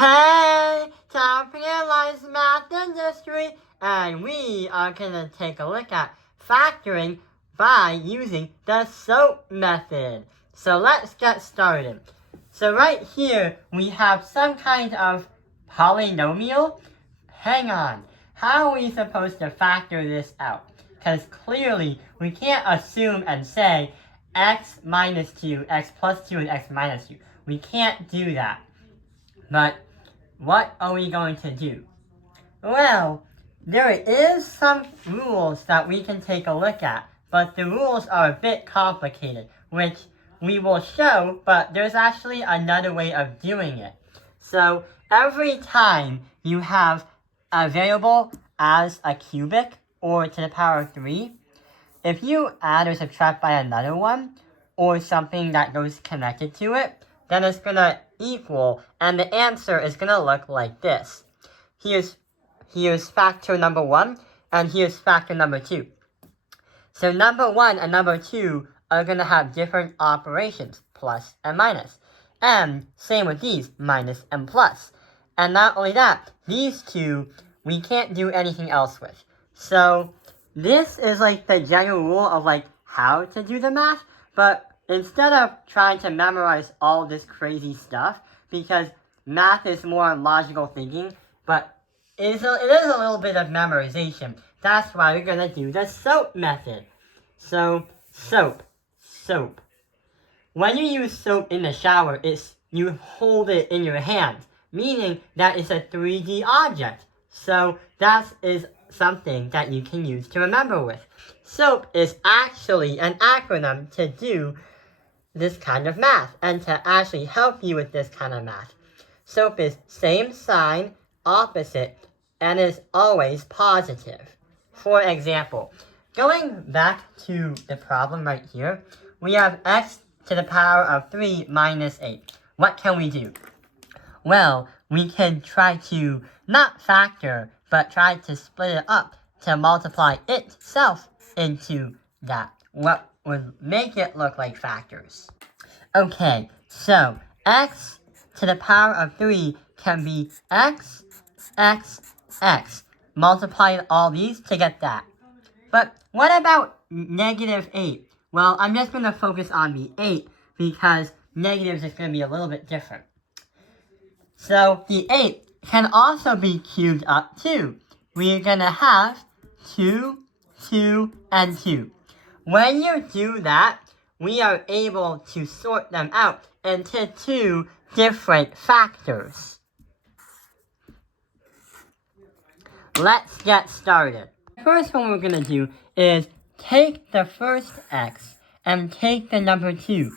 Hey, time to analyze math industry, and we are going to take a look at factoring by using the SOAP method. So let's get started. So right here, we have some kind of polynomial. Hang on, how are we supposed to factor this out? Because clearly, we can't assume and say x minus 2, x plus 2, and x minus 2. We can't do that. But what are we going to do? Well, there is some rules that we can take a look at, but the rules are a bit complicated, which we will show, but there's actually another way of doing it. So every time you have a variable as a cubic or to the power of 3, if you add or subtract by another one, or something that goes connected to it, then it's going to equal, and the answer is going to look like this. Here's factor number 1, and here's factor number 2. So number 1 and number 2 are going to have different operations, plus and minus. And same with these, minus and plus. And not only that, these two we can't do anything else with. So this is like the general rule of like how to do the math, but instead of trying to memorize all this crazy stuff, because math is more logical thinking, but it is a little bit of memorization. That's why we're going to do the SOAP method. So, soap. When you use soap in the shower, you hold it in your hand, meaning that it's a 3D object. So that is something that you can use to remember with. SOAP is actually an acronym to do this kind of math and to actually help you with this kind of math. SOAP is same sign, opposite, and is always positive. For example, going back to the problem right here, we have x to the power of 3 minus 8. What can we do? Well, we can try to not factor, but try to split it up to multiply itself into that. What would make it look like factors? Okay, so x to the power of 3 can be x. Multiply all these to get that. But what about negative 8? Well, I'm just going to focus on the 8 because negatives is going to be a little bit different. So the 8 can also be cubed up too. We're going to have 2, 2, and 2. When you do that, we are able to sort them out into 2 different factors. Let's get started. The first one we're going to do is take the first x and take the number 2.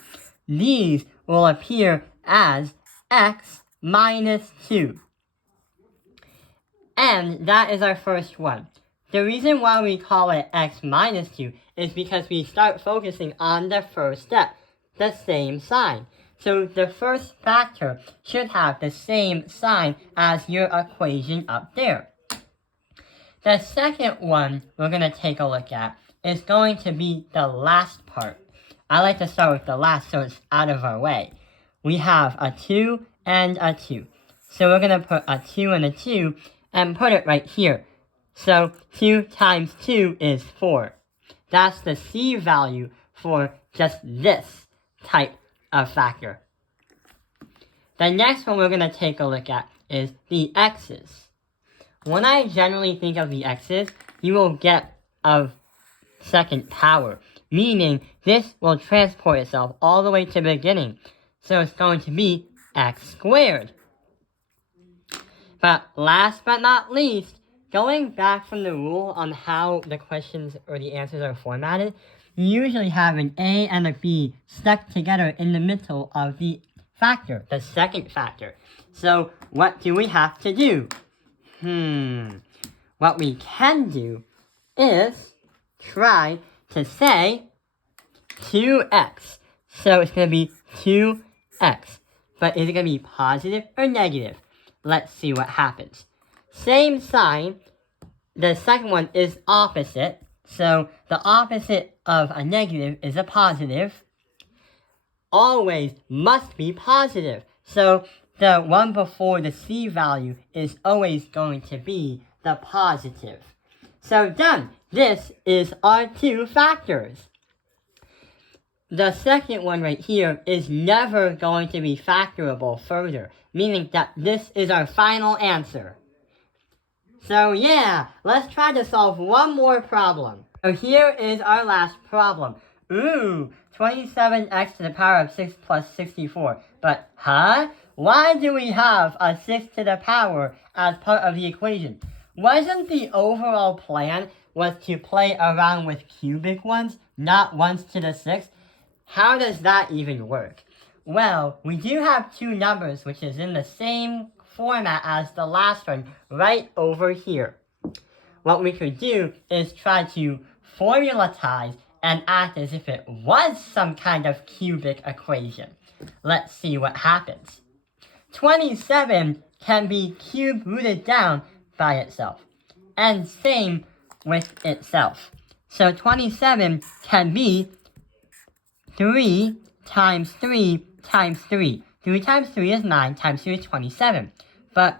These will appear as x minus 2. And that is our first one. The reason why we call it x minus 2 is because we start focusing on the first step, the same sign. So the first factor should have the same sign as your equation up there. The second one we're going to take a look at is going to be the last part. I like to start with the last so it's out of our way. We have a 2 and a 2. So we're going to put a 2 and a 2 and put it right here. So 2 times 2 is 4. That's the C value for just this type of factor. The next one we're going to take a look at is the x's. When I generally think of the x's, you will get a second power, meaning this will transport itself all the way to the beginning. So it's going to be x squared. But last but not least, going back from the rule on how the questions or the answers are formatted, you usually have an A and a B stuck together in the middle of the factor, the second factor. So what do we have to do? What we can do is try to say 2x. So it's going to be 2x. But is it going to be positive or negative? Let's see what happens. Same sign. The second one is opposite. So the opposite of a negative is a positive. Always must be positive. So the one before the C value is always going to be the positive. So done. This is our two factors. The second one right here is never going to be factorable further, meaning that this is our final answer. So yeah, let's try to solve one more problem. So here is our last problem. 27x to the power of 6 plus 64. But, why do we have a 6 to the power as part of the equation? Wasn't the overall plan was to play around with cubic ones, not ones to the 6? How does that even work? Well, we do have two numbers which is in the same format as the last one right over here. What we could do is try to formulatize and act as if it was some kind of cubic equation. Let's see what happens. 27 can be cube rooted down by itself, and same with itself. So 27 can be 3 times 3 times 3. 3 times 3 is 9, times 3 is 27. But,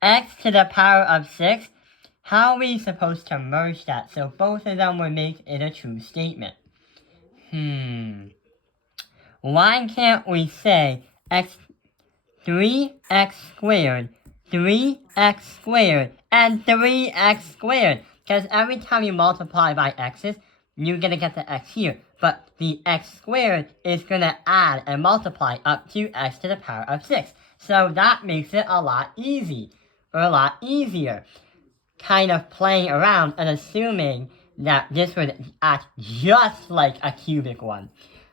x to the power of 6? How are we supposed to merge that so both of them would make it a true statement? Why can't we say 3x squared, 3x squared, and 3x squared? Because every time you multiply by x's, you're going to get the x here. But the x squared is going to add and multiply up to x to the power of 6. So that makes it a lot easier. Kind of playing around and assuming that this would act just like a cubic one.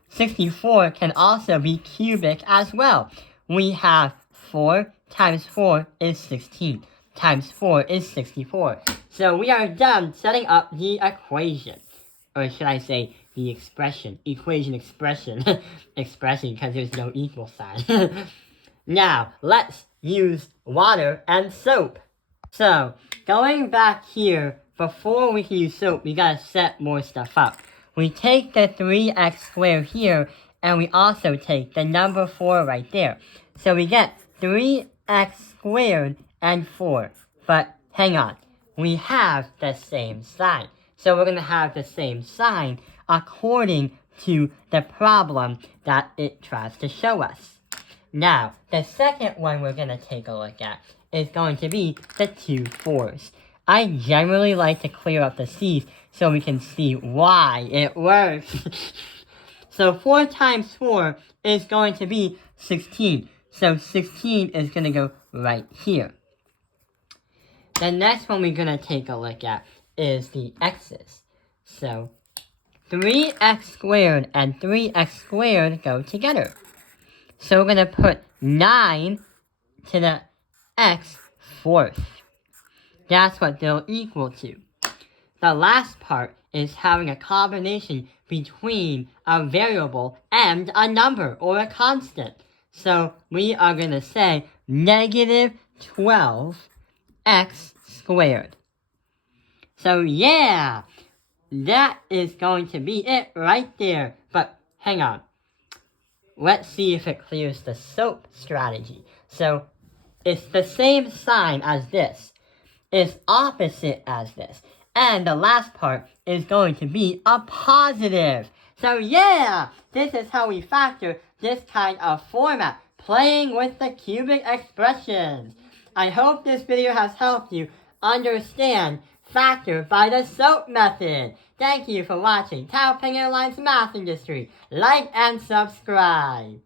64 can also be cubic as well. We have 4 times 4 is 16. Times 4 is 64. So we are done setting up the equation. Or should I say the expression. Expression, because there's no equal sign. Now, let's use water and soap. So, going back here, before we can use soap, we gotta set more stuff up. We take the 3x squared here, and we also take the number 4 right there. So we get 3x squared and 4. But, hang on, we have the same sign. So we're gonna have the same sign according to the problem that it tries to show us. Now, the second one we're gonna take a look at is going to be the 2 4s. I generally like to clear up the C's so we can see why it works. So 4 times 4 is going to be 16. So 16 is going to go right here. The next one we're going to take a look at is the x's. So 3x squared and 3x squared go together. So we're going to put 9 to the x fourth. That's what they'll equal to. The last part is having a combination between a variable and a number or a constant. So we are going to say negative 12x squared. So yeah, that is going to be it right there. But hang on. Let's see if it clears the soap strategy. So it's the same sign as this. It's opposite as this. And the last part is going to be a positive. So yeah, this is how we factor this kind of format, playing with the cubic expressions. I hope this video has helped you understand factor by the soap method. Thank you for watching Tao Ping Airlines Math Industry. Like and subscribe.